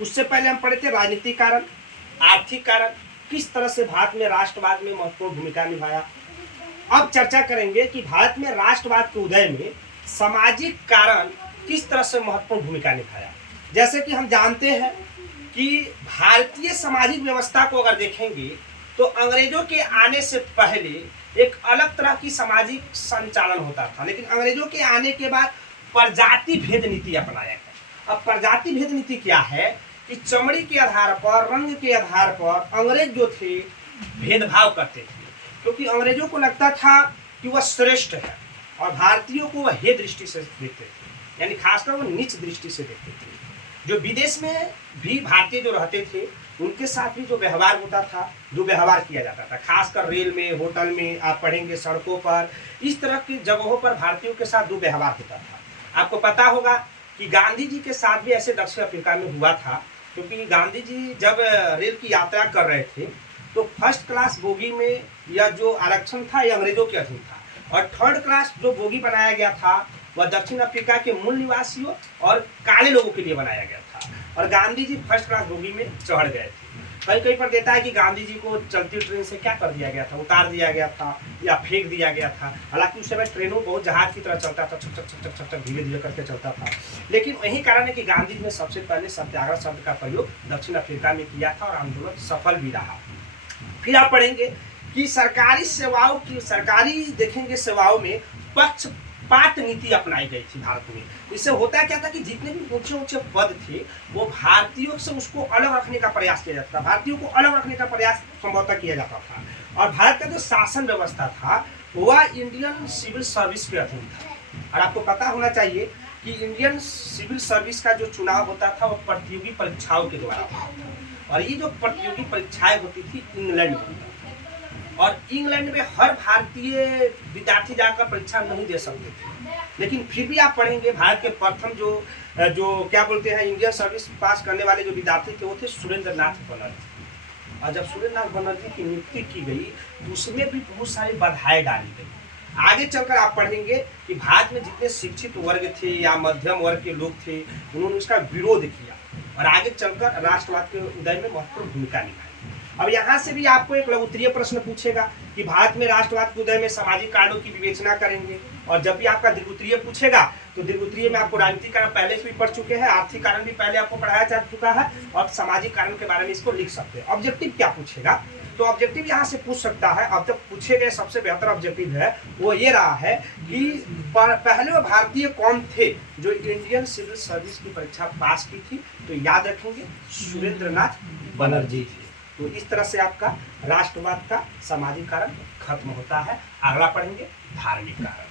उससे पहले हम पढ़े थे राजनीतिक कारण, आर्थिक कारण, किस तरह से भारत में राष्ट्रवाद में महत्वपूर्ण भूमिका निभाया। अब चर्चा करेंगे कि भारत में राष्ट्रवाद के उदय में सामाजिक कारण किस तरह से महत्वपूर्ण भूमिका निभाया। जैसे कि हम जानते हैं कि भारतीय सामाजिक व्यवस्था को अगर देखेंगे तो अंग्रेजों के आने से पहले एक अलग तरह की सामाजिक संचालन होता था, लेकिन अंग्रेजों के आने के बाद प्रजाति भेद नीति अपनाया गया। अब प्रजाति भेद नीति क्या है कि चमड़ी के आधार पर, रंग के आधार पर अंग्रेज जो थे भेदभाव करते थे, क्योंकि अंग्रेजों को लगता था कि वह श्रेष्ठ है और भारतीयों को वह हे दृष्टि से देखते थे, यानी खासकर वो नीच दृष्टि से देखते थे। जो विदेश में भी भारतीय जो रहते थे उनके साथ भी जो व्यवहार होता था, दुर्व्यवहार किया जाता था, खासकर रेल में, होटल में, आप पढ़ेंगे सड़कों पर, इस तरह की जगहों पर भारतीयों के साथ दुर्व्यवहार होता था। आपको पता होगा कि गांधी जी के साथ भी ऐसे दक्षिण अफ्रीका में हुआ था, क्योंकि गांधी जी जब रेल की यात्रा कर रहे थे तो फर्स्ट क्लास बोगी में यह जो आरक्षण था ये अंग्रेजों के अधीन था, और थर्ड क्लास जो बोगी बनाया गया था वह दक्षिण अफ्रीका के मूल निवासियों और काले लोगों के लिए बनाया गया था, और Gandhi ji first class bogie में चढ़ गए थे। कहीं कहीं पर देता है कि गांधी जी को चलती ट्रेन से क्या कर दिया गया था, उतार दिया गया था या फेंक दिया गया था। हालांकि उस समय ट्रेनों बहुत जहाज की तरह चलता था, छक छक छक छक छक धीरे धीरे करके चलता था, लेकिन वही कारण है कि गांधी जी ने सबसे पहले सत्याग्रह शब्द का प्रयोग दक्षिण अफ्रीका में किया था और आंदोलन सफल भी रहा। फिर आप पढ़ेंगे कि सरकारी सेवाओं की, सरकारी देखेंगे सेवाओं में पक्षपात नीति अपनाई गई थी भारत में। इससे होता क्या था कि जितने भी ऊंचे ऊंचे पद थे वो भारतीयों से उसको अलग रखने का प्रयास किया जाता था, भारतीयों को अलग रखने का प्रयास संभवतः किया जाता था। और भारत का जो शासन व्यवस्था था वह इंडियन सिविल सर्विस के अधीन था। और आपको पता होना चाहिए कि इंडियन सिविल सर्विस का जो चुनाव होता था वह प्रतियोगी परीक्षाओं के द्वारा होता था, और ये जो प्रतियोगी परीक्षाएं होती थी इंग्लैंड में, और इंग्लैंड में हर भारतीय विद्यार्थी जाकर परीक्षा नहीं दे सकते थे। लेकिन फिर भी आप पढ़ेंगे भारत के प्रथम जो क्या बोलते हैं इंडियन सर्विस पास करने वाले जो विद्यार्थी थे वो थे सुरेंद्र नाथ बनर्जी। और जब सुरेंद्र नाथ बनर्जी की नियुक्ति की गई तो उसमें भी बहुत सारी बाधाएं डाली गई। आगे चलकर आप पढ़ेंगे कि भारत में जितने शिक्षित वर्ग थे या मध्यम वर्ग के लोग थे उन्होंने उसका विरोध किया, और आगे चलकर राष्ट्रवाद के उदय में महत्वपूर्ण भूमिका निभाई। अब यहाँ से भी आपको एक लघु उत्तरीय प्रश्न पूछेगा कि भारत में राष्ट्रवाद के उदय में सामाजिक कारणों की विवेचना करेंगे, और जब भी आपका दीर्घ उत्तरीय पूछेगा तो दीर्घ उत्तरीय में आपको राजनीतिक कारण पहले से भी पढ़ चुके हैं, आर्थिक कारण भी पहले आपको पढ़ाया जा चुका है, और सामाजिक कारण के बारे में इसको लिख सकते हैं। ऑब्जेक्टिव क्या पूछेगा, तो ऑब्जेक्टिव यहाँ से पूछ सकता है, अब तक पूछे गए सबसे बेहतर ऑब्जेक्टिव है वो ये रहा है कि पहले वो भारतीय कौन थे जो इंडियन सिविल सर्विस की परीक्षा पास की थी, तो याद रखेंगे सुरेंद्र नाथ बनर्जी थे। तो इस तरह से आपका राष्ट्रवाद का सामाजिक कारण खत्म होता है। अगला पढ़ेंगे धार्मिक कारण।